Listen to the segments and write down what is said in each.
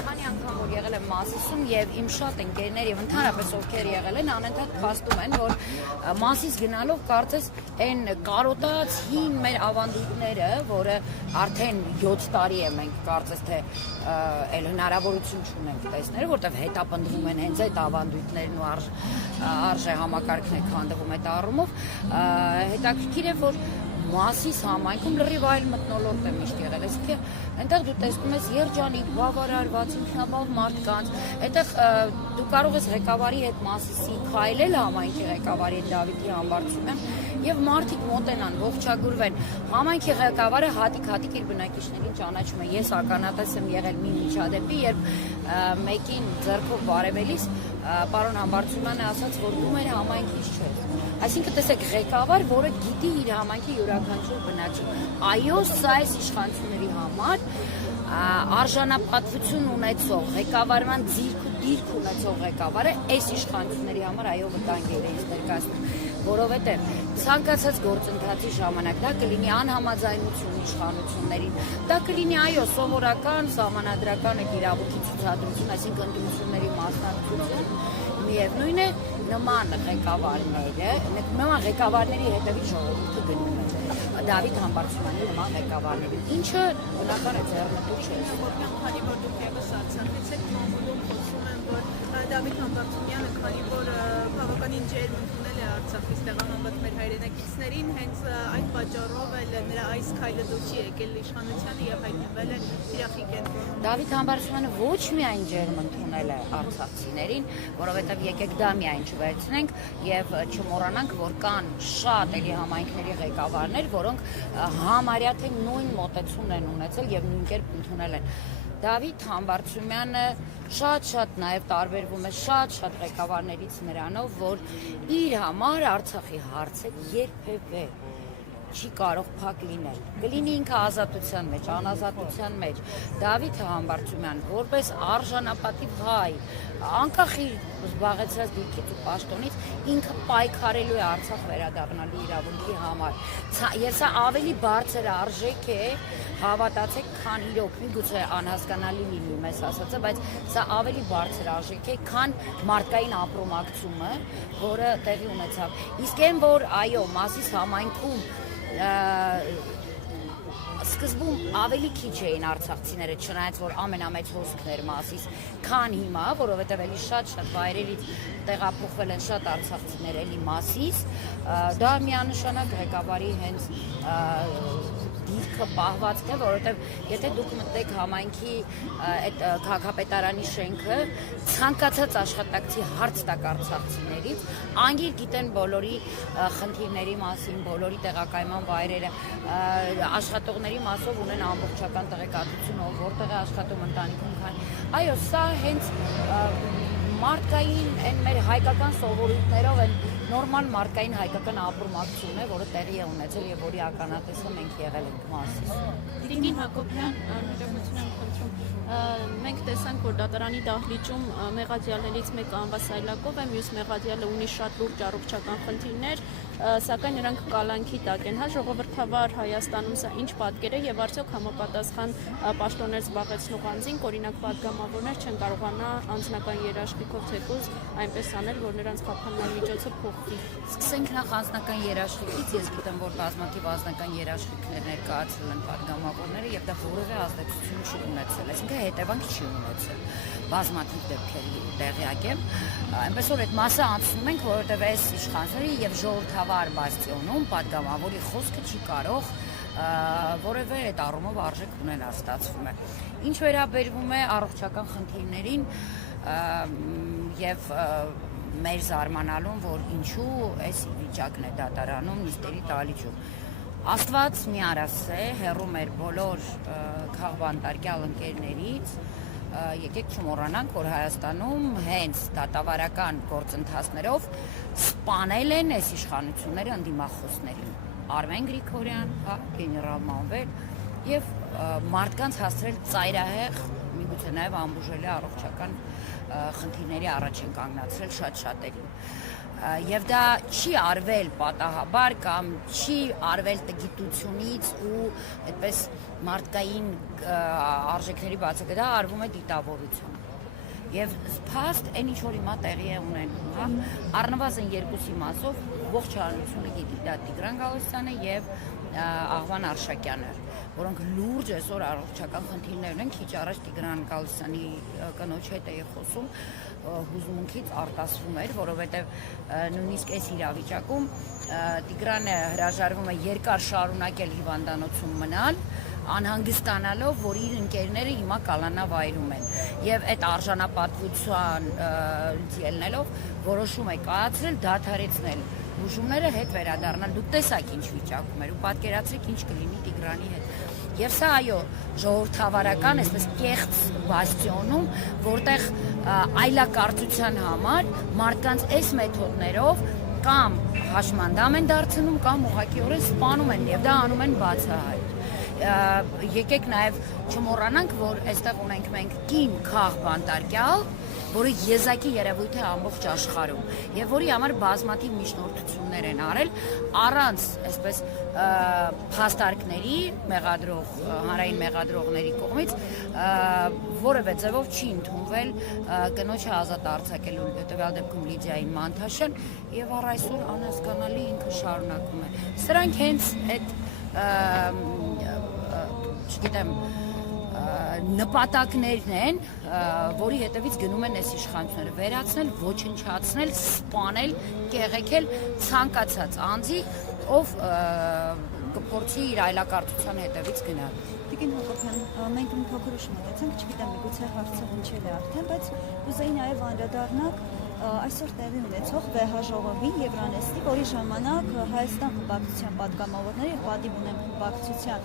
Քանի անգամ որ եղել եմ Մասիսում եւ իմ շատ ընկերներ եւ ընդհանրապես ովքեր եղել են անընդհատ փաստում են որ Մասիս գնալով կարծես այն կարոտած հին մեր ավանդույթները, որը արդեն 7 տարի է մենք կարծես թե այլ հնարավորություն չունենք տեսնել, որտեղ հետապնդվում են հենց այդ ավանդույթներն ու արժե համակարգն է քանդվում այդ առումով, հետաքրքիր է որ Մասիս համայնքում լրիվ այլ մթնոլորտ է միշտ եղել, այսինքն այնտեղ դու տեսնում ես երջանիկ, բավարարված, ինքնաբավ մարդկանց, այնտեղ դու կարող ես ղեկավարի հետ Մասիսի քայլել համայնքի ղեկավարի հետ Դավիթի Համբարձումյան եւ մարդիկ մոտենան, ողջագուրվեն։ Համայնքի ղեկավարը հատիկ-հատիկ իր բնակիչներին ճանաչում է։ Ես ականատես եմ եղել մի միջադեպի, երբ մեկին ձեռքով բարևելիս պարոն Համբարձումյանը ասաց, որ դու մեր համայնքից չես։ Այսինքն տեսեք ղեկավար, որը գիտի իր համայնքի յուրաքանչյուր բնակիչ։ Այո, սա է իշխանությունների համար արժանապատվություն ունեցող ղեկավարման ձիրք ու դիրք ունեցող ղեկավարը այս իշխանությունների համար այո վտանգ է ներկայացնում, որովհետև ցանկացած գործընթացի ժամանակ դա կլինի անհամաձայնություն իշխանություններին, դա կլինի այո սովորական սահմանադրական իրավունքի ցուցադրություն, այսինքն ընդդիմությունների մասնակցություն, միևնույն է նման ղեկավարների հետևի ժողովուրդը գնում է Դավիթ Համբարձումյանի նման ղեկավարների, ինչը բնական է ձեռնտու չէ։ Քանի որ դուք ևս Արցախից եք, մամուլում խոսում են, որ Դավիթ Համբարձումյանը քանի որ բավականին ջերմ ընդունել է Արցախից տեղահանված մեր հայրենակիցներին, հենց այդ պատճառով էլ նրա այս քայլը դուք չի եկել իշխանությանը եւ հայտնվել է Թիրախի կենտրոնում։ Դավիթ Համբարձումյանը ոչ միայն ջերմ ընդունել է արցախցիներին, որովհետև եկեք դա միայն չվերցնենք եւ չմոռանանք, որ կան շատ էլի համայնքների ղեկավարներ, որոնք համարյա թե նույն մոտեցումն են ունեցել եւ նույն կերպ ընդունել են։ Դավիթ Համբարձումյանը շատ նաև տարբերվում է շատ ղեկավարներից նրանով, որ իր համար Արցախի հարցը երբևէ չի կարող փակ լինել։ Կլինի ինքը ազատության մեջ, անազատության մեջ։ Դավիթ Համբարձումյան որպես արժանապատիվ հայ, անկախ իր զբաղեցրած դիրքից ու պաշտոնից, ինքը պայքարելու է Արցախ վերադառնալու իրավունքի համար։ Եվ սա ավելի բարձր արժեք է, հավատացեք, քան իրոք, միգուցե անհասկանալի լինի մեզ ասածը, բայց սա ավելի բարձր արժեք է, քան մարդկային ապրոմակցումը, որը տեղի ունեցավ։ Իսկ այն, որ այո, Մասիս համայնքում սկզբում ավելի քիչ էին արցախցիները, չնայած որ ամենամեծ հոսքն էր Մասիս, քան հիմա, որովհետև էլի շատ վայրերից տեղափոխվել են շատ արցախցիներ էլի Մասիս, դա միանշանակ ղեկավարի հենց դիրքը պահվածքն է, որովհետև եթե դուք մտնեք համայնքի այդ քաղաքապետարանի շենքը, ցանկացած աշխատակցի հարց տակ արցախցիներից, անգիր գիտեն բոլորի խնդիրների մասին, բոլորի տեղակայման վայրերը, աշխատողների մասով ունեն ամբողջական տեղեկատվություն, որտեղ է աշխատում ընտանիքում քան։ Այո, սա հենց մարդկային այն մեր հայկական սովորույթներով են նորմալ մարդկային հայկական ապրումակցություն է, որը տեղի է ունեցել եւ որի ականատեսը մենք եղել ենք Մասիս։ Տիկին Հակոբյան, ներողություն եմ խնդրում, մենք տեսանք, որ դատարանի դահլիճում մեղադիալներից մեկը անվասայլակով է, մյուս մեղադիալը ունի շատ լուրջ առողջական խնդիրներ, սակայն նրանք կալանքի տակ են, հա, ժողովրդավար Հայաստանում սա ինչ պատկեր է եւ արդյոք համապատասխան պաշտոններ զբաղեցնող անձին, օրինակ պատգամավորներ չեն կարողանա անձնական երաշխիքով թեկուզ այնպես անել, որ նրանց խափանման միջոցը փոխվի։ Սկսենք նախ անձնական երաշխիքից, ես գիտեմ, որ բազմաթիվ անձնական երաշխիքներ ներկայացրել են պատգամավորները եւ դա որևէ ազդեցություն չի ունեցել, այսինքն հետևանք չի ունեցել։ Բազմաթիվ դեպքերի տեղյակ եմ, այնպես որ այդ մասը անցնում ենք, որովհետև այս իշխանությունների եւ ժողովրդավար բաստիոնում պատգամավորի խոսքը չի կարող որևէ այդ առումով արժեք ունենալ, ստացվում է։ Ինչ վերաբերվում է առողջական խնդիրներին եւ մեր զարմանալուն, որ ինչու այս վիճակն է դատարանում նիստերի տալիճում։ Աստված մի արասե, հեռու մեր բոլոր քաղբանտարկյալ ընկերներից, եկեք չմոռանանք, որ Հայաստանում հենց դատավարական գործընթացներով սպանել են այս իշխանությունները ընդդիմախոսներին։ Արմեն Գրիգորյան, գեներալ Մանվել եւ մարդկանց հասցրել ծայրահեղ, միգուցե նաեւ ամբուժելի առողջական խնդիրների առաջ են կանգնացրել շատ շատերին։ Եվ դա չի արվել պատահաբար կամ չի արվել տգիտությունից ու այդպես մարդկային արժեքների բացակայ, դա արվում է դիտավորություն։ Եվ սփաստ այն ինչ որ հիմա տեղի է ունենում, հա, առնվազն երկուսի մասով ողջ հանրությունը գիտի, դա Տիգրան Գալստյանը եւ Աղվան Արշակյանը, որոնք լուրջ այսօր առողջական խնդիրներ ունեն, քիչ առաջ Տիգրան Գալստյանի կնոջ հետ էի խոսում, հուզմունքից արտասվում էր, որովհետեւ նույնիսկ այս իրավիճակում Տիգրանը հրաժարվում է երկար շարունակել հիվանդանոցում մնալ, անհանգստանալով, որ իր ընկերները հիմա կալանավայրում են եւ այդ արժանապատվության ելնելով որոշում է կայացրել դադարեցնել հուժումները հետ վերադառնալ։ Դուք տեսաք ինչ վիճակում էր ու պատկերացրեք ինչ կլինի Տիգրանի հետ։ Եվ սա այո, ժողովրդավարական, այսպես կեղծ բաստիոնում, որտեղ այլակարծության համար մարդկանց այս մեթոդներով կամ հաշմանդամ են դարձնում, կամ ուղղակիորեն սպանում են եւ դա անում են բացահայտ։ Եկեք նաև չմոռանանք, որ այստեղ ունենք մենք կին քաղ բանտարկյալ, որը եզակի երևույթ է ամբողջ աշխարհում եւ որի համար բազմաթիվ միջնորդություններ են արել առանց այսպես փաստարկների մեղադրող հանրային մեղադրողների կողմից որևէ ձևով չի ընդունվել կնոջը ազատ արձակելու հետեւյալ դեպքում Լիդիային Մանթաշյան եւ առ այսօր անհասկանալի ինքը շարունակում է։ Սրանք հենց այդ չգիտեմ նպատակներն են, որի հետևից գնում են այս իշխանությունները վերացնել, ոչնչացնել, սպանել, կեղեքել ցանկացած անձի, ով կփորձի իր այլակարծության հետևից գնալ։ Տիկին Հակոբյան, մենք մի փոքր ուշ մտածենք, չգիտեմ, միգուցե հարցը հնչել է արդեն, բայց կուզեի նաև անդրադառնալ այսօր տեղի ունեցող ՎՀ ժողովի Եվրանեստի, որի ժամանակ Հայաստան խմբակցության պատգամավորները եւ պատիվ ունեն խմբակցության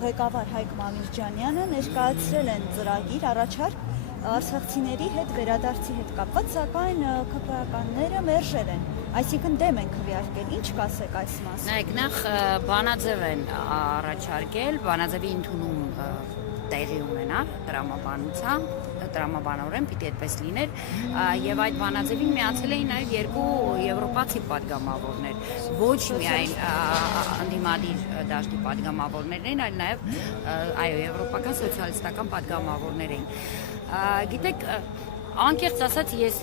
ղեկավար Հայկ Մամիկյանը ներկայացրել են ծրագիր առաջարկ արցախցիների հետ վերադարձի հետ կապված, սակայն ԿՊԱ-ականները մերժել են, այսինքն դեմ են քվեարկել, ինչ կասեք այս մասին։ Նայեք, նախ բանաձև են առաջարկել, բանաձևի ընդունում տեղի ունենա տրամաբանորեն պիտի այդպես լիներ եւ այդ բանաձևին միացել էին նաեւ երկու եվրոպացի падգամավորներ, ոչ միայն անդիմադիր դաշտի падգամավորներն են, այլ նաեւ այո եվրոպական սոցիալիստական падգամավորներ էին։ Գիտեք, անկեղծ ասած ես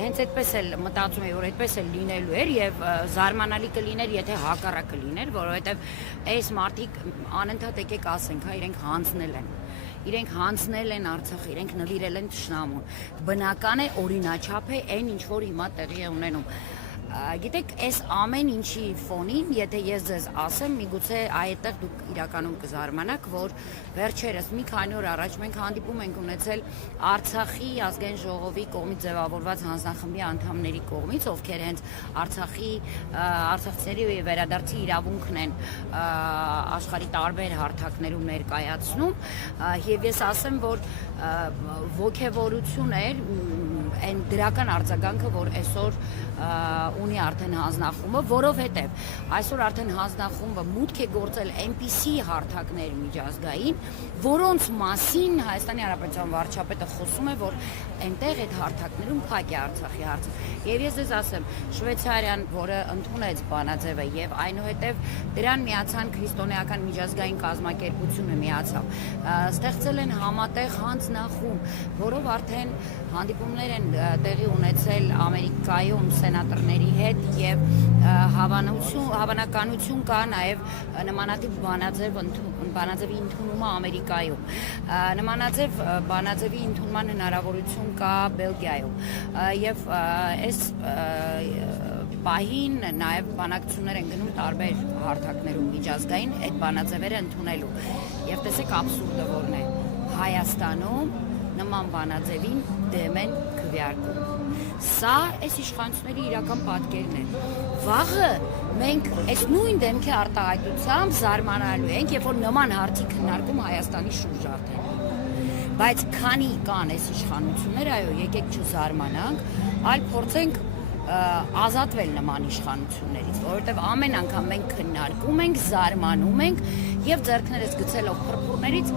հենց այդպես էլ մտածում եմ, որ այդպես էլ լինելու էր եւ զարմանալի կլիներ, եթե հակառակը լիներ, որովհետեւ այս մարդիկ անընդհատ եկեք ասենք, հա, իրենք հանձնել են Արցախ, իրենք նվիրել են թշնամուն։ Բնական է, օրինաչափ է այն ինչ որ հիմա տեղի է ունենում։ Գիտեք, այս ամեն ինչի ֆոնին, եթե ես ձեզ ասեմ, միգուցե այդտեղ դուք իրականում կզարմանաք, որ վերջերս մի քանի օր առաջ մենք հանդիպում ենք ունեցել Արցախի ազգային ժողովի կողմից ձևավորված հանձնախմբի անդամների կողմից, ովքեր հենց արցախցիների վերադարձի իրավունքն են աշխարհի տարբեր հարթակներում ներկայացնում, եւ ես ասեմ, որ ոգևորություն էր այն դրական արձագանքը, որ այսօր ունի արդեն հանձնախումբը, որովհետև այսօր արդեն հանձնախումբը մուտք է գործել այնպիսի հարթակներ միջազգային, որոնց մասին Հայաստանի Հանրապետության վարչապետը խոսում է, որ այնտեղ այդ հարթակներում փակ է Արցախի հարցը։ Եվ ես ձեզ ասեմ, Շվեյցարիան, որը ընդունեց բանաձևը եւ այնուհետեւ դրան միացան քրիստոնեական միջազգային կազմակերպությունը միացավ, ստեղծել են համատեղ հանձնախումբ, որով արդեն հանդիպումներ են տեղի ունեցել Ամերիկայում սենատորների հետ եւ հավանականություն կա նաեւ նմանատիպ բանաձևի ընդունումը Ամերիկայում, նմանաձև բանաձևի ընդունման հնարավորություն կա Բելգիայում եւ այս պահին նաեւ բանակցություններ են գնում տարբեր հարթակներում միջազգային այդ բանաձևերը ընդունելու եւ տեսեք աբսուրդը որն է Հայաստանում նման բանաձևին դեմ են քվեարկում։ Սա այս իշխանությունների իրական պատկերն է։ Վաղը մենք այս նույն դեմքի արտահայտությամբ զարմանալու ենք, երբ որ նման հարցի քննարկում Հայաստանի շուրջ արդեն։ Բայց քանի կան այս իշխանություններ, այո, եկեք չզարմանանք, այլ փորձենք ազատվել նման իշխանություններից, որովհետև ամեն անգամ մենք քննարկում ենք, զարմանում ենք եւ ձեռքներս գցելով փրփուրներից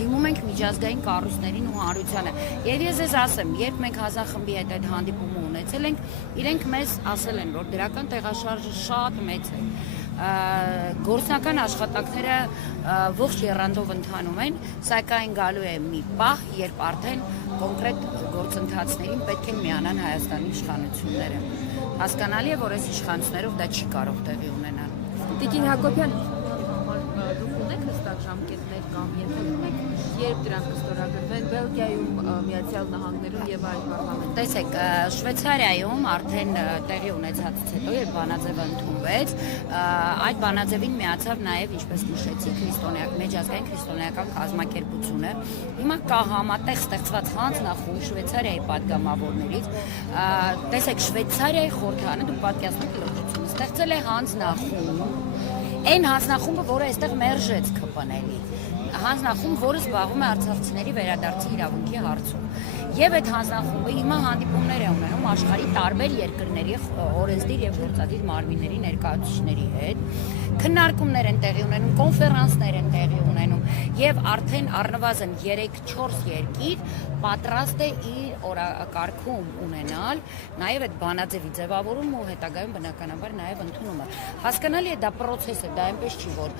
դիմում ենք միջազգային կառույցներին ու հանրությանը։ Եվ ես ձեզ ասեմ, երբ մենք Հանձնախմբի հետ այդ հանդիպումը ունեցել ենք, իրենք մեզ ասել են, որ դրական տեղաշարժը շատ մեծ է։ Գործնական աշխատանքները ողջ եռանդով ընթանում են, սակայն գալու է մի պահ, երբ արդեն կոնկրետ գործընթացներին պետք է միանան Հայաստանի իշխանությունները։ Հասկանալի է, որ այս իշխանություններով դա չի կարող տեղի ունենալ։ Տիկին Հակոբյան, Դուք ունեք հստակ ժամկետներ կամ ենթադրում եք, երբ դրանք կստորագրվեն Բելգիայում, Միացյալ Նահանգներում եւ այլ պարլամենտներում։ Տեսեք, Շվեյցարիայում արդեն տեղի ունեցածից հետո, երբ բանաձևը ընդունվեց, այդ բանաձևին միացավ նաև, ինչպես նշեցի, միջազգային քրիստոնեական կազմակերպությունը։ Հիմա կա համատեղ ստեղծված հանձնախումբ Շվեյցարիայի падգամավորներից։ Տեսեք, Շվեյցարիայի խորհրդարանը, դուք պատկերացնեք լրջություն, ստեղծել է հանձնախումբ, այն հանձնախումբը, որը այստեղ մերժեց ԿՊՆ-ի, հանձնախումբ, որը զբաղվում է արցախցիների վերադարձի իրավունքի հարցում։ Եվ այդ հանձնախումբը հիմա հանդիպումներ է ունենում աշխարհի տարբեր երկրների օրենսդիր եւ գործադիր մարմինների ներկայացուցիչների հետ։ Քննարկումներ են տեղի ունենում, կոնֆերանսներ են տեղի ունենում եւ արդեն առնվազն 3-4 երկիր պատրաստ է իր օրակարգում ունենալ նաեւ այդ բանաձևի ձևավորումը ու հետագայում բնականաբար նաեւ ընդունումը։ Հասկանալի է, դա process է, դա այնպես չի, որ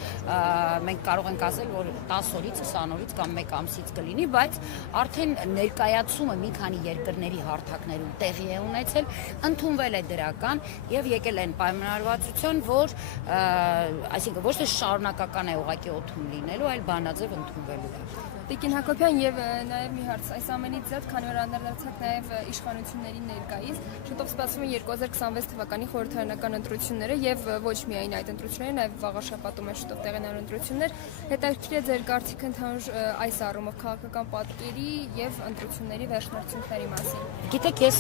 մենք կարող ենք ասել, որ 10 օրից, 20 օրից կամ 1 ամսից կլինի, բայց արդեն ներկայացումը մի քանի երկրների հարթակներում տեղի է ունեցել, ընդունվել է դրական եւ եկել են պայմանավորվածություն, որ այսինքն ոչ թե շարունակական է ուղղակի օդում լինելու, այլ բանաձև ընդունվելու է։ Տիկին Հակոբյան եւ նաեւ մի հարց, այս ամենից զատ, քանի որ անդրադարձակ նաեւ իշխանությունների ներկայից, շուտով սպասվում են 2026 թվականի խորհրդարանական ընտրությունները եւ ոչ միայն այդ ընտրությունները, նաեւ վաղ շաբաթում են շուտով տեղի ունենալու ընտրություններ։ Հետաքրքիր է ձեր կարծիքը ընդհանուր այս առումով քաղաքական պատկերի եւ ընտրությունների վերջնարդյունքների մասին։ Գիտեք, ես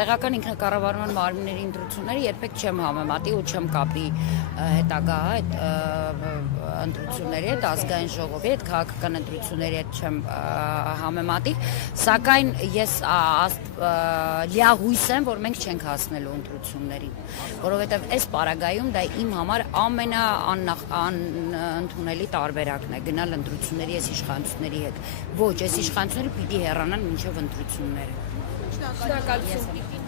տեղական ինքնակառավարման մարմինների ընտրությունները երբեք չեմ համեմատի ու չեմ կապի հետագա այդ ընտրությունների հետ, ազգային ժողովի հետ, քաղաքական ընտրությունների հետ չեմ համեմատի, սակայն ես լիահույս եմ, որ մենք չենք հասնելու ընտրություններին, որովհետև այս պարագայում դա իմ համար ամենաանընդունելի տարբերակն է գնալ ընտրությունների այս իշխանությունների հետ։ Ոչ, այս իշխանությունները պիտի հեռանան մինչև ընտրությունները։ Շնորհակալություն։